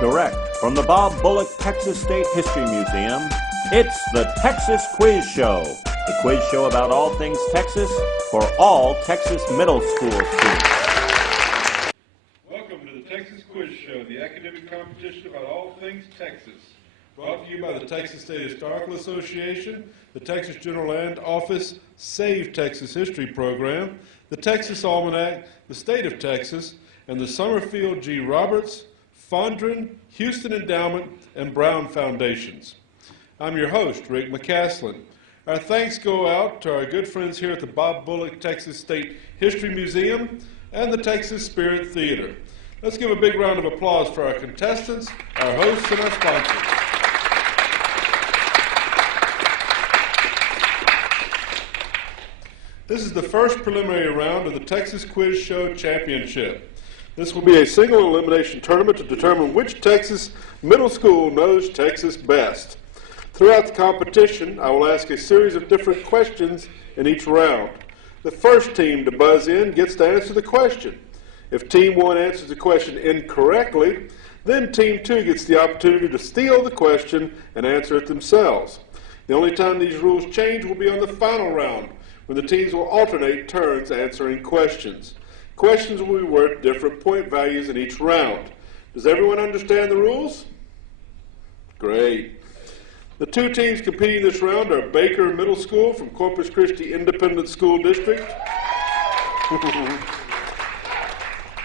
Direct from the Bob Bullock Texas State History Museum, it's the Texas Quiz Show. The quiz show about all things Texas for all Texas middle school students. Welcome to the Texas Quiz Show, the academic competition about all things Texas. Brought to you by the Texas State Historical Association, the Texas General Land Office Save Texas History Program, the Texas Almanac, the State of Texas, and the Summerfield G. Roberts, Fondren, Houston Endowment, and Brown Foundations. I'm your host, Rick McCaslin. Our thanks go out to our good friends here at the Bob Bullock Texas State History Museum and the Texas Spirit Theater. Let's give a big round of applause for our contestants, our hosts, and our sponsors. This is the first preliminary round of the Texas Quiz Show Championship. This will be a single elimination tournament to determine which Texas middle school knows Texas best. Throughout the competition, I will ask a series of different questions in each round. The first team to buzz in gets to answer the question. If Team 1 answers the question incorrectly, then Team 2 gets the opportunity to steal the question and answer it themselves. The only time these rules change will be on the final round, when the teams will alternate turns answering questions. Questions will be worth different point values in each round. Does everyone understand the rules? Great. The two teams competing this round are Baker Middle School from Corpus Christi Independent School District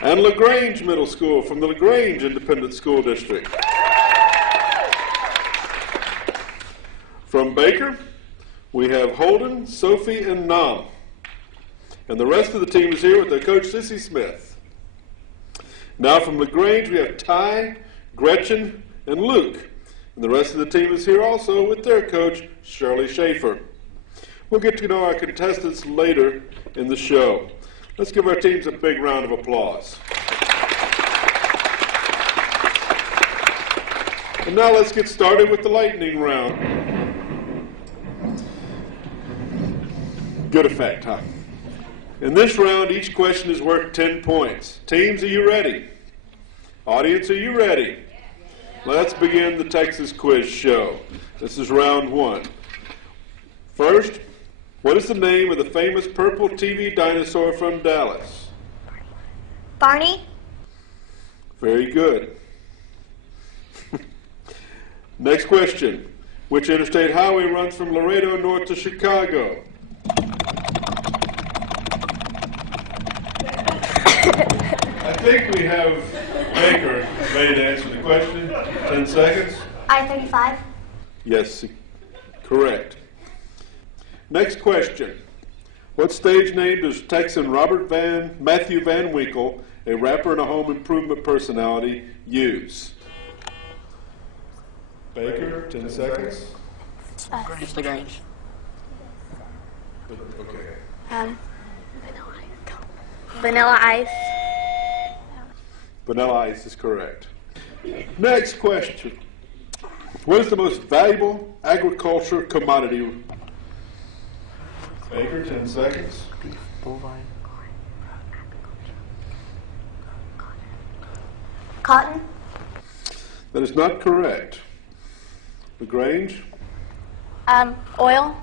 and LaGrange Middle School from the LaGrange Independent School District. From Baker, we have Holden, Sophie, and Nam. And the rest of the team is here with their coach, Sissy Smith. Now from LaGrange, we have Ty, Gretchen, and Luke. And the rest of the team is here also with their coach, Shirley Schaefer. We'll get to know our contestants later in the show. Let's give our teams a big round of applause. And now let's get started with the lightning round. Good effect, huh? In this round, each question is worth 10 points. Teams, are you ready? Audience, are you ready? Let's begin the Texas Quiz Show. This is round 1. First, what is the name of the famous purple TV dinosaur from Dallas? Barney. Very good. Next question. Which interstate highway runs from Laredo north to Chicago? I think we have Baker ready to answer the question. 10 seconds. I-35. Yes, correct. Next question. What stage name does Texan Matthew Van Winkle, a rapper and a home improvement personality, use? Baker, 10 seconds. It's the Grange. Okay. Vanilla Ice. Vanilla Ice is correct. Next question. What is the most valuable agriculture commodity? Baker, 10 seconds. Cotton. That is not correct. LaGrange? Oil.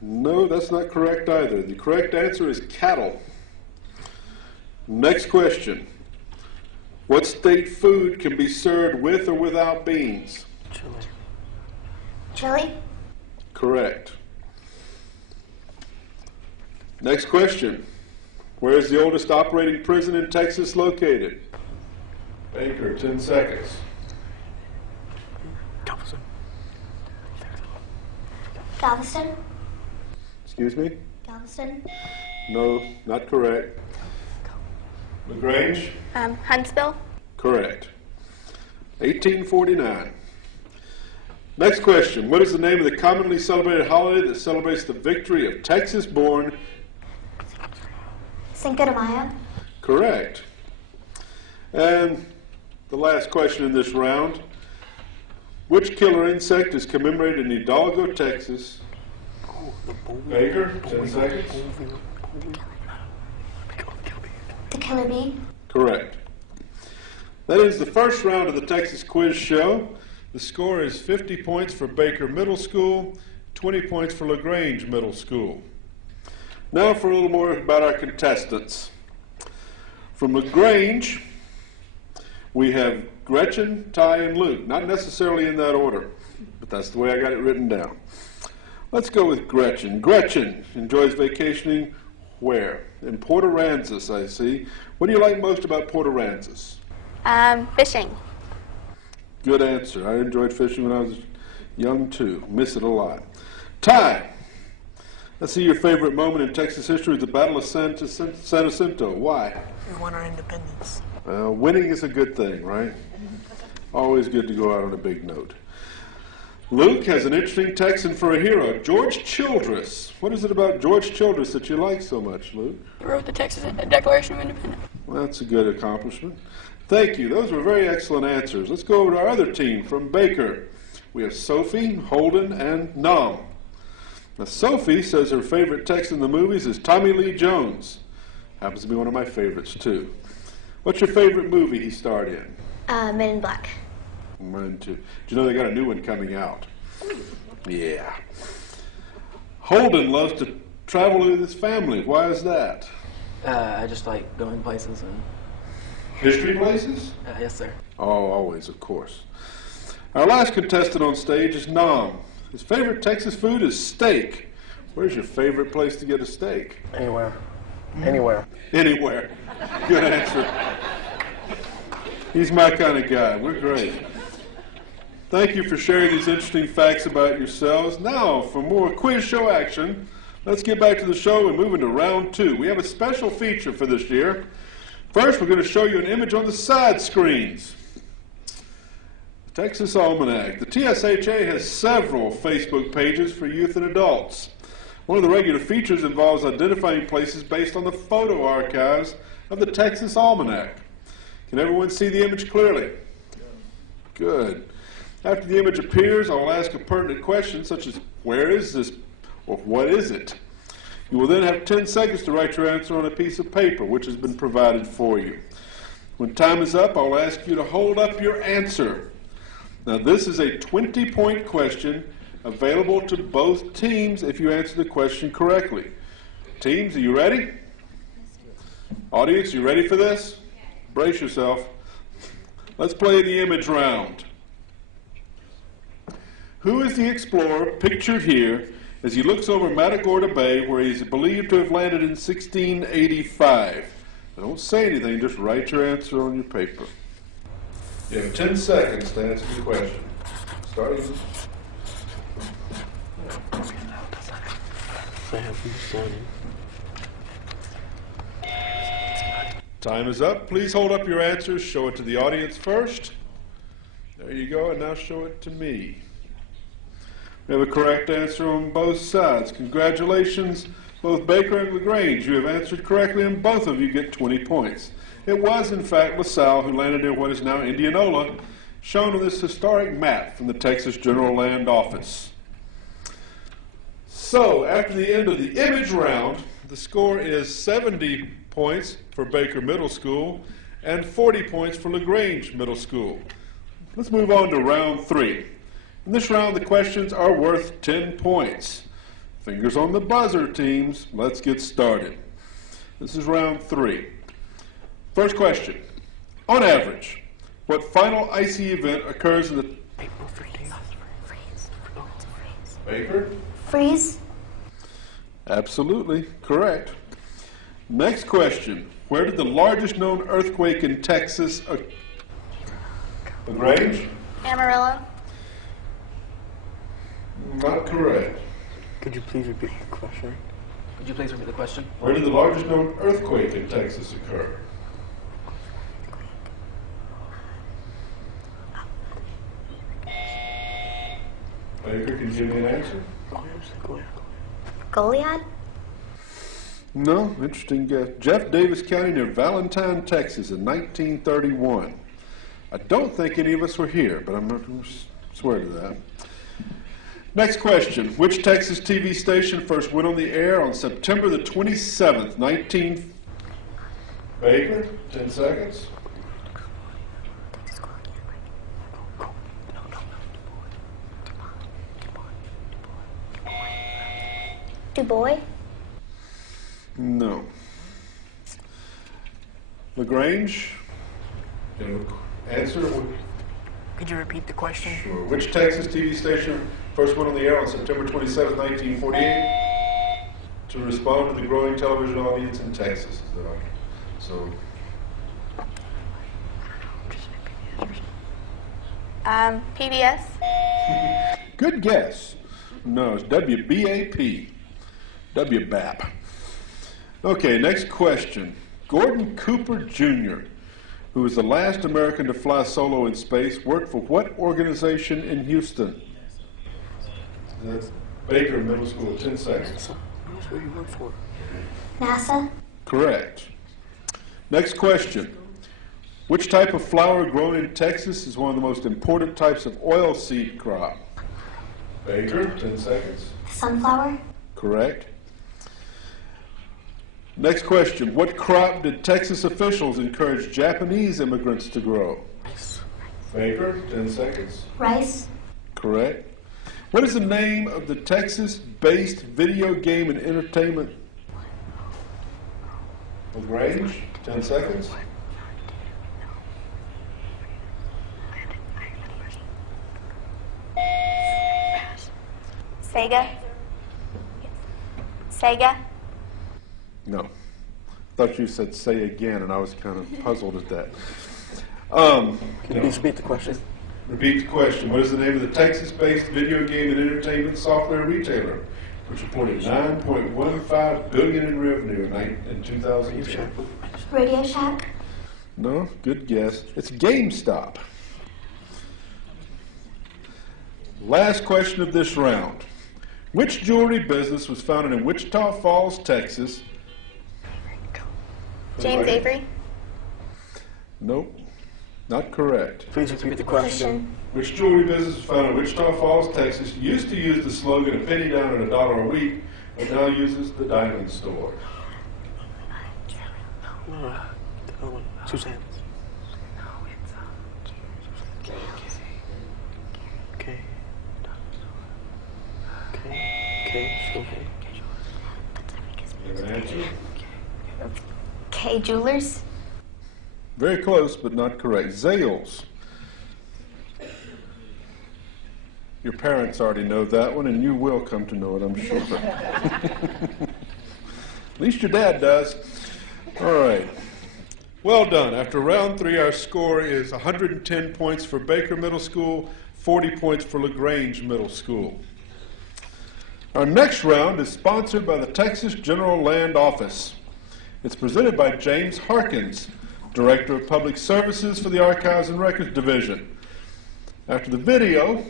No, that's not correct either. The correct answer is cattle. Next question. What state food can be served with or without beans? Chili. Correct. Next question. Where is the oldest operating prison in Texas located? Baker, 10 seconds. Galveston. Excuse me? Galveston. No, not correct. LaGrange? Huntsville. Correct. 1849. Next question. What is the name of the commonly celebrated holiday that celebrates the victory of Texas-born? Cinco de Mayo. Correct. And the last question in this round. Which killer insect is commemorated in Hidalgo, Texas? Baker, 10 seconds. The killer bee. Correct. That is the first round of the Texas Quiz Show. The score is 50 points for Baker Middle School, 20 points for LaGrange Middle School. Now for a little more about our contestants. From LaGrange, we have Gretchen, Ty, and Luke. Not necessarily in that order, but that's the way I got it written down. Let's go with Gretchen. Gretchen enjoys vacationing where? In Port Aransas, I see. What do you like most about Port Aransas? Fishing. Good answer. I enjoyed fishing when I was young, too. Miss it a lot. Ty, let's see, your favorite moment in Texas history is the Battle of San Jacinto. Why? We won our independence. Winning is a good thing, right? Always good to go out on a big note. Luke has an interesting Texan for a hero, George Childress. What is it about George Childress that you like so much, Luke? He wrote the Texas Declaration of Independence. Well, that's a good accomplishment. Thank you. Those were very excellent answers. Let's go over to our other team from Baker. We have Sophie, Holden, and Nam. Now, Sophie says her favorite Texan in the movies is Tommy Lee Jones. Happens to be one of my favorites, too. What's your favorite movie he starred in? Men in Black. Mine, too. Do you know they got a new one coming out? Yeah. Holden loves to travel with his family. Why is that? I just like going places and... History places? yes, sir. Oh, always, of course. Our last contestant on stage is Nam. His favorite Texas food is steak. Where's your favorite place to get a steak? Anywhere. Anywhere. Anywhere. Good answer. He's my kind of guy. We're great. Thank you for sharing these interesting facts about yourselves. Now, for more quiz show action, let's get back to the show and move into round 2. We have a special feature for this year. First, we're going to show you an image on the side screens. The Texas Almanac. The TSHA has several Facebook pages for youth and adults. One of the regular features involves identifying places based on the photo archives of the Texas Almanac. Can everyone see the image clearly? Good. After the image appears, I will ask a pertinent question such as, where is this, or what is it? You will then have 10 seconds to write your answer on a piece of paper, which has been provided for you. When time is up, I will ask you to hold up your answer. Now, this is a 20-point question available to both teams if you answer the question correctly. Teams, are you ready? Audience, you ready for this? Brace yourself. Let's play the image round. Who is the explorer pictured here as he looks over Matagorda Bay, where he is believed to have landed in 1685? Don't say anything, just write your answer on your paper. You have 10 seconds to answer the question. Starting. Time is up. Please hold up your answers. Show it to the audience first. There you go, and now show it to me. We have a correct answer on both sides. Congratulations, both Baker and LaGrange. You have answered correctly, and both of you get 20 points. It was, in fact, LaSalle who landed near what is now Indianola, shown on this historic map from the Texas General Land Office. So, after the end of the image round, the score is 70 points for Baker Middle School and 40 points for LaGrange Middle School. Let's move on to round 3. In this round, the questions are worth 10 points. Fingers on the buzzer, teams. Let's get started. This is round 3. First question. On average, what final icy event occurs in the... April 13th. Baker? Freeze. Absolutely correct. Next question. Where did the largest known earthquake in Texas occur? LaGrange? Amarillo. Not correct. Could you please repeat the question? Could you please repeat the question? Where did the largest known earthquake in Texas occur? Baker, can you give me an answer? Goliad. No, interesting guess. Jeff Davis County near Valentine, Texas in 1931. I don't think any of us were here, but I'm not going to swear to that. Next question. Which Texas TV station first went on the air on September the 27th, Baker, 10 seconds. Du Bois? No. LaGrange? Answer? Could you repeat the question? Sure. Which Texas TV station first went on the air on September 27, 1948 to respond to the growing television audience in Texas? So, PBS? good guess. No, it's WBAP. WBAP. Okay, next question. Gordon Cooper Jr., who was the last American to fly solo in space, worked for what organization in Houston? That's Baker Middle School, 10 seconds. That's what you work for. NASA? Correct. Next question. Which type of flower grown in Texas is one of the most important types of oilseed crop? Baker, 10 seconds. Sunflower? Correct. Next question. What crop did Texas officials encourage Japanese immigrants to grow? Baker, 10 seconds. Rice? Correct. What is the name of the Texas-based video game and entertainment? Grange, 10 seconds. Sega? Sega? No. Thought you said say again, and I was kind of puzzled at that. Can you please repeat the question? Repeat the question. What is the name of the Texas-based video game and entertainment software retailer, which reported $9.15 billion in revenue in 2010? Radio Shack? No, good guess. It's GameStop. Last question of this round. Which jewelry business was founded in Wichita Falls, Texas? James Avery? Nope, not correct. Please repeat the question. Which jewelry business was founded in Wichita Falls, Texas, used to use the slogan "a penny down and a dollar a week," but now uses the diamond store? Suzanne. You have an answer? K Jewelers? Very close, but not correct. Zales. Your parents already know that one, and you will come to know it, I'm sure. At least your dad does. All right. Well done. After round 3, our score is 110 points for Baker Middle School, 40 points for LaGrange Middle School. Our next round is sponsored by the Texas General Land Office. It's presented by James Harkins, Director of Public Services for the Archives and Records Division. After the video,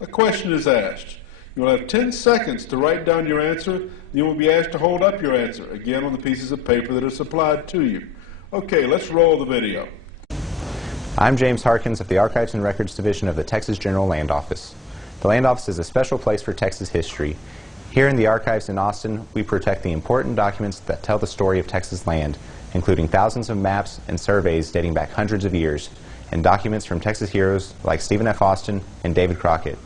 a question is asked. You will have 10 seconds to write down your answer. You will be asked to hold up your answer, again on the pieces of paper that are supplied to you. Okay, let's roll the video. I'm James Harkins of the Archives and Records Division of the Texas General Land Office. The Land Office is a special place for Texas history. Here in the archives in Austin, we protect the important documents that tell the story of Texas land, including thousands of maps and surveys dating back hundreds of years, and documents from Texas heroes like Stephen F. Austin and David Crockett.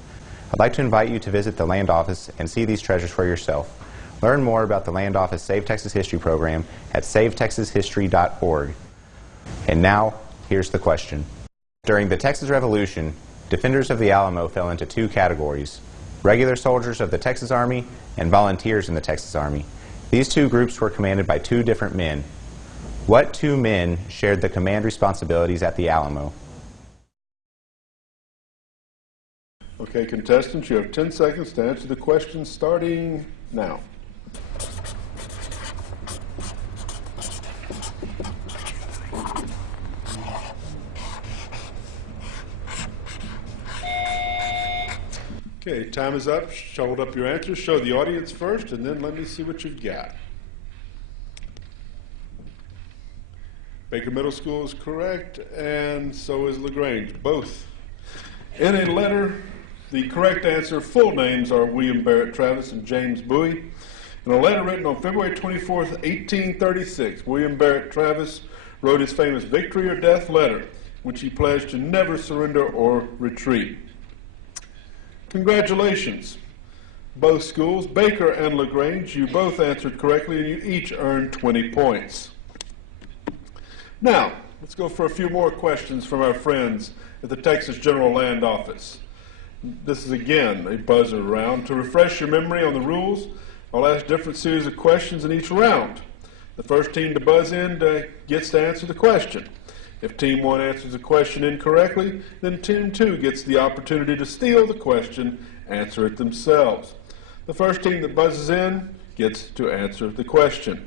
I'd like to invite you to visit the Land Office and see these treasures for yourself. Learn more about the Land Office Save Texas History program at savetexashistory.org. And now, here's the question. During the Texas Revolution, defenders of the Alamo fell into 2 categories: regular soldiers of the Texas Army and volunteers in the Texas Army. These 2 groups were commanded by 2 different men. What 2 men shared the command responsibilities at the Alamo? Okay, contestants, you have 10 seconds to answer the question starting now. Okay, time is up. Hold up your answers. Show the audience first, and then let me see what you've got. Baker Middle School is correct, and so is LaGrange, both. In a letter, the correct answer, full names are William Barrett Travis and James Bowie. In a letter written on February 24th, 1836, William Barrett Travis wrote his famous Victory or Death letter, which he pledged to never surrender or retreat. Congratulations. both schools, Baker and LaGrange, you both answered correctly and you each earned 20 points. Now, let's go for a few more questions from our friends at the Texas General Land Office. This is again a buzzer round. To refresh your memory on the rules, I'll ask different series of questions in each round. The first team to buzz in gets to answer the question. If Team 1 answers the question incorrectly, then Team 2 gets the opportunity to steal the question, answer it themselves. The first team that buzzes in gets to answer the question.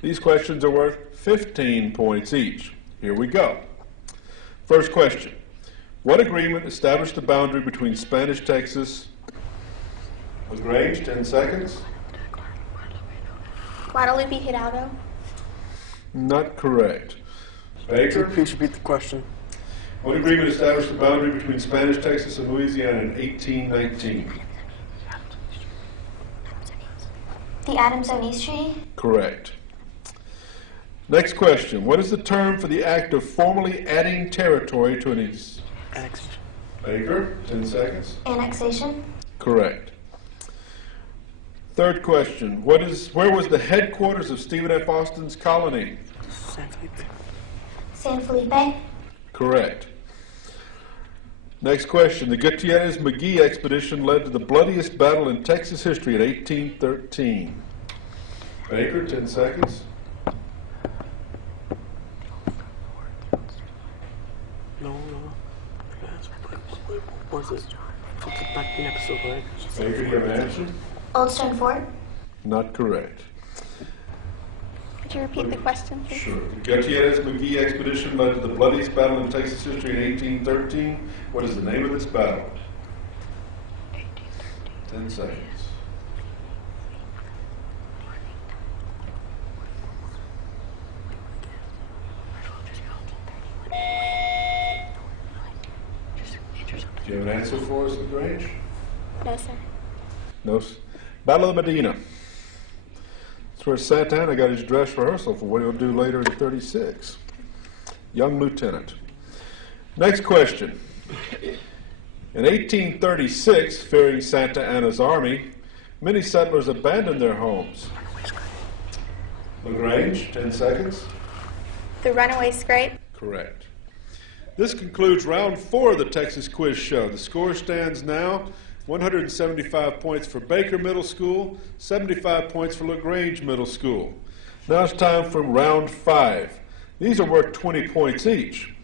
These questions are worth 15 points each. Here we go. First question. What agreement established the boundary between Spanish Texas? LaGrange, 10 seconds. Guadalupe Hidalgo. Not correct. Baker? Please repeat the question. What agreement established the boundary between Spanish Texas and Louisiana in 1819? The Adams-Onis Treaty. Correct. Next question. What is the term for the act of formally adding territory to an east? Annexation. Baker, 10 seconds. Annexation. Correct. Third question. Where was the headquarters of Stephen F. Austin's colony? San Felipe. San Felipe. Correct. Next question. The Gutierrez-McGee expedition led to the bloodiest battle in Texas history in 1813. Baker, 10 seconds. No. What was it? It's a back in episode, right? Baker, do you have an answer? Old Stone Fort. Not correct. Could you repeat the question, please? Sure. The Gutierrez-McGee expedition led to the bloodiest battle in Texas history in 1813. What is the name of this battle? 10 seconds. Do you have an answer for us, Grange? No, sir. No. Battle of Medina. That's where Santana got his dress rehearsal for what he'll do later in 36. Young lieutenant. Next question. In 1836, fearing Santa Anna's army, many settlers abandoned their homes. LaGrange, 10 seconds. The Runaway Scrape. Correct. This concludes round 4 of the Texas Quiz Show. The score stands now 175 points for Baker Middle School, 75 points for LaGrange Middle School. Now it's time for round 5. These are worth 20 points each.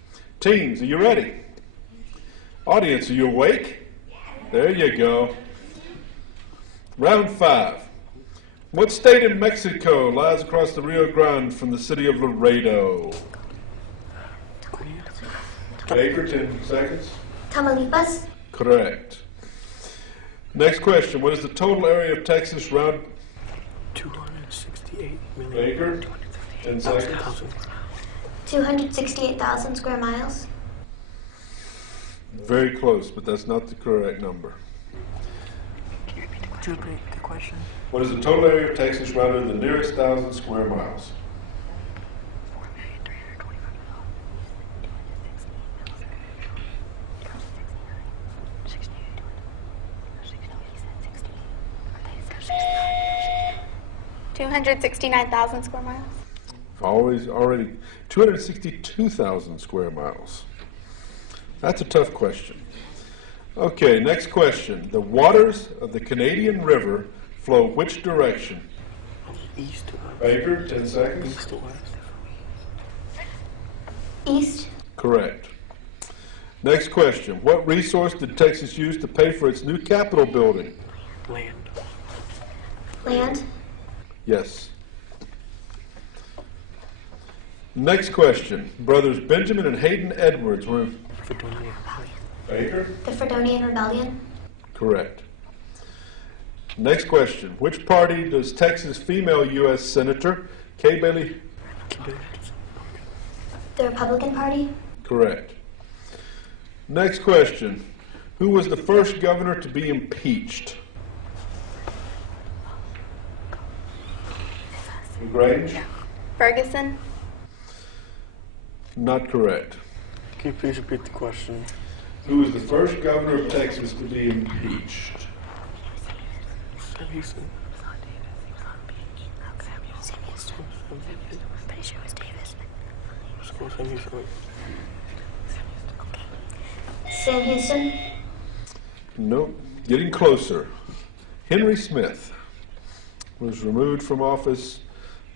Teams, are you ready? Audience, are you awake? There you go. Round 5. What state in Mexico lies across the Rio Grande from the city of Laredo? Baker, 10 seconds. Tamaulipas. Correct. Next question. What is the total area of Texas round? 268 million. Baker, 10 seconds. 268,000 square miles. Very close, but that's not the correct number. Could you repeat the question? What is the total area of Texas rounded to the nearest 1,000 square miles? $269,000 square miles. Already 262,000 square miles. That's a tough question. Okay, next question. The waters of the Canadian River flow which direction? East to west. Baker, 10 seconds. East to west. East. Correct. Next question. What resource did Texas use to pay for its new Capitol building? Land. Land. Yes. Next question. Brothers Benjamin and Hayden Edwards were... Fredonia. Baker? The Fredonian Rebellion. Correct. Next question. Which party does Texas female U.S. Senator Kay Bailey... The Republican Party. Correct. Next question. Who was the first governor to be impeached? Grange? Ferguson. Not correct. Can you please repeat the question? Who was the first governor of Texas to be impeached? Sam Houston. Pretty sure it was Davis. Score Sam Houston. Sam Houston. Nope. Getting closer. Henry Smith was removed from office,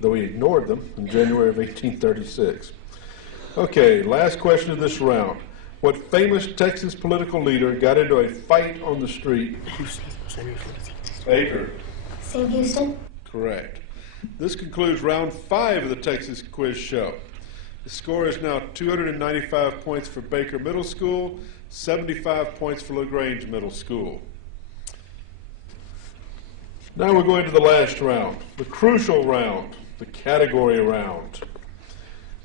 though he ignored them, in January of 1836. Okay, last question of this round. What famous Texas political leader got into a fight on the street? Houston. Sam Houston. Baker. Sam Houston. Correct. This concludes round 5 of the Texas Quiz Show. The score is now 295 points for Baker Middle School, 75 points for LaGrange Middle School. Now we're going to the last round, the crucial round, the category round.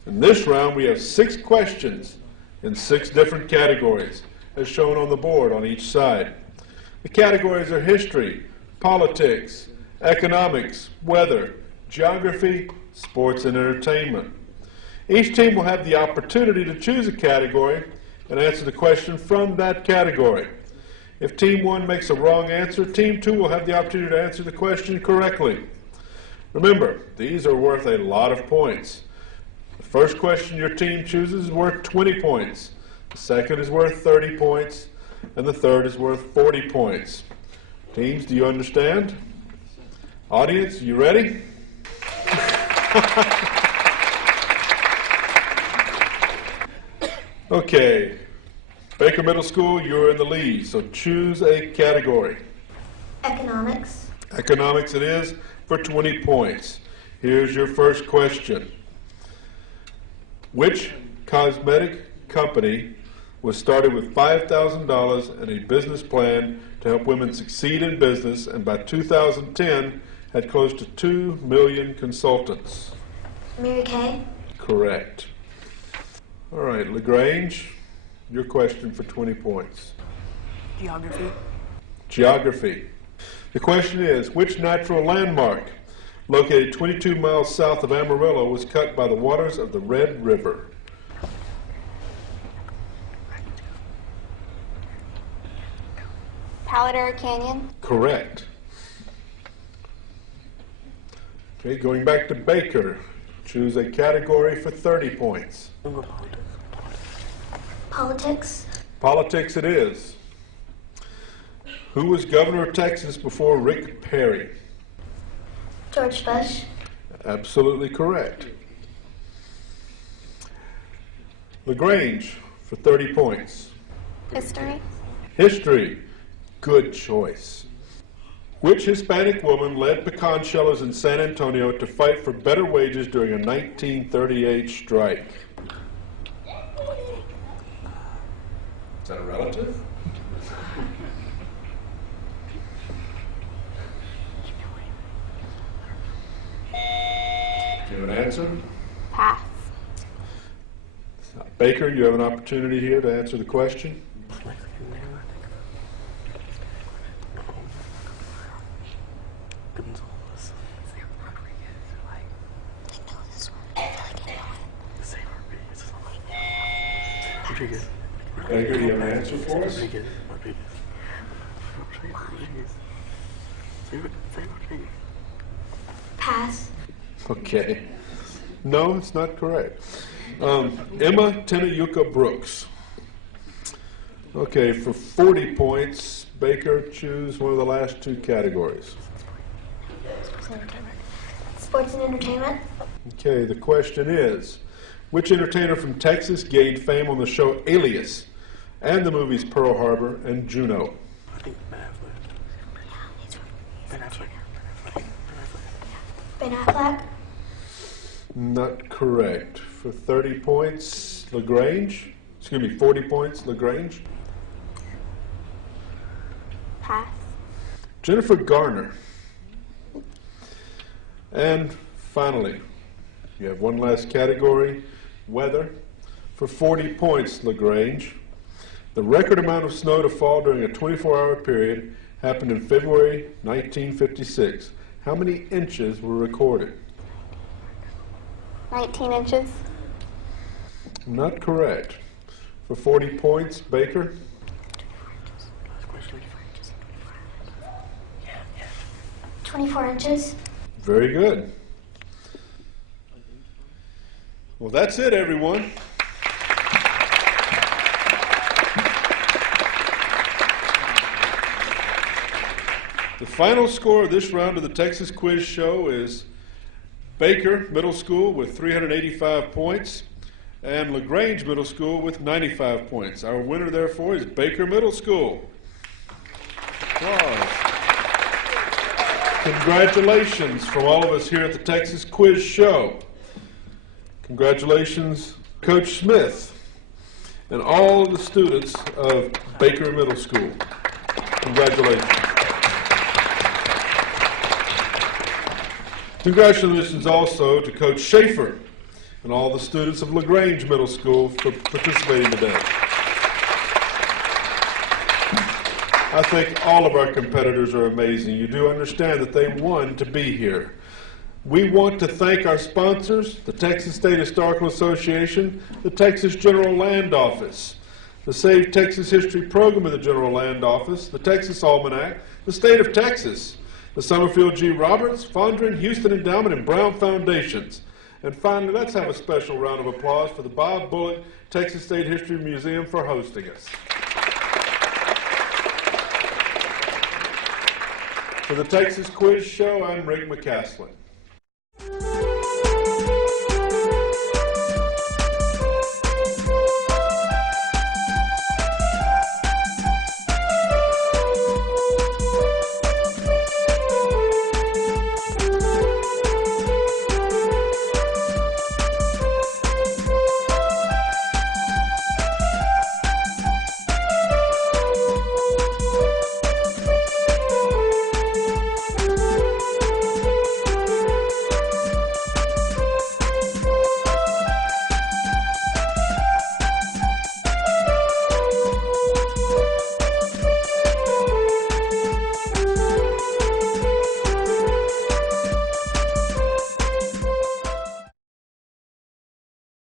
In this round, we have 6 questions in 6 different categories, as shown on the board on each side. The categories are history, politics, economics, weather, geography, sports, and entertainment. Each team will have the opportunity to choose a category and answer the question from that category. If Team 1 makes a wrong answer, Team 2 will have the opportunity to answer the question correctly. Remember, these are worth a lot of points. The first question your team chooses is worth 20 points. The second is worth 30 points. And the third is worth 40 points. Teams, do you understand? Audience, you ready? Okay. Baker Middle School, you're in the lead, so choose a category. Economics. Economics it is for 20 points. Here's your first question. Which cosmetic company was started with $5,000 and a business plan to help women succeed in business, and by 2010 had close to 2 million consultants? Mary Kay. Correct. All right, LaGrange, your question for 20 points. Geography. Geography. The question is, which natural landmark located 22 miles south of Amarillo was cut by the waters of the Red River? Paladar Canyon. Correct. Okay, going back to Baker, choose a category for 30 points. Politics. Politics it is. Who was governor of Texas before Rick Perry? George Bush. Absolutely correct. LaGrange for 30 points. History. History. Good choice. Which Hispanic woman led pecan shellers in San Antonio to fight for better wages during a 1938 strike? Is that a relative? Do you have an answer? Pass. Baker, you have an opportunity here to answer the question. Baker, do you have an answer for us? Pass. Okay. No, it's not correct. Emma Tenayuka Brooks. Okay, for 40 points, Baker, choose one of the last 2 categories. Sports and entertainment. Okay, the question is, which entertainer from Texas gained fame on the show Alias and the movies Pearl Harbor and Juno? I think Ben Affleck. Ben Affleck. Not correct. For 30 points, LaGrange. Excuse me, 40 points, LaGrange. Pass. Jennifer Garner. And finally, you have one last category, weather. For 40 points, LaGrange. The record amount of snow to fall during a 24-hour period happened in February 1956. How many inches were recorded? 19 inches. Not correct. For 40 points, Baker. 24 inches. Very good. Well, that's it, everyone. The final score of this round of the Texas Quiz Show is Baker Middle School with 385 points and LaGrange Middle School with 95 points. Our winner, therefore, is Baker Middle School. Applause. Congratulations from all of us here at the Texas Quiz Show. Congratulations, Coach Smith, and all of the students of Baker Middle School. Congratulations. Congratulations also to Coach Schaefer and all the students of LaGrange Middle School for participating today. I think all of our competitors are amazing. You do understand that they won to be here. We want to thank our sponsors, the Texas State Historical Association, the Texas General Land Office, the Save Texas History Program of the General Land Office, the Texas Almanac, the State of Texas, the Summerfield G. Roberts, Fondren, Houston Endowment, and Brown Foundations. And finally, let's have a special round of applause for the Bob Bullock Texas State History Museum for hosting us. For the Texas Quiz Show, I'm Rick McCaslin.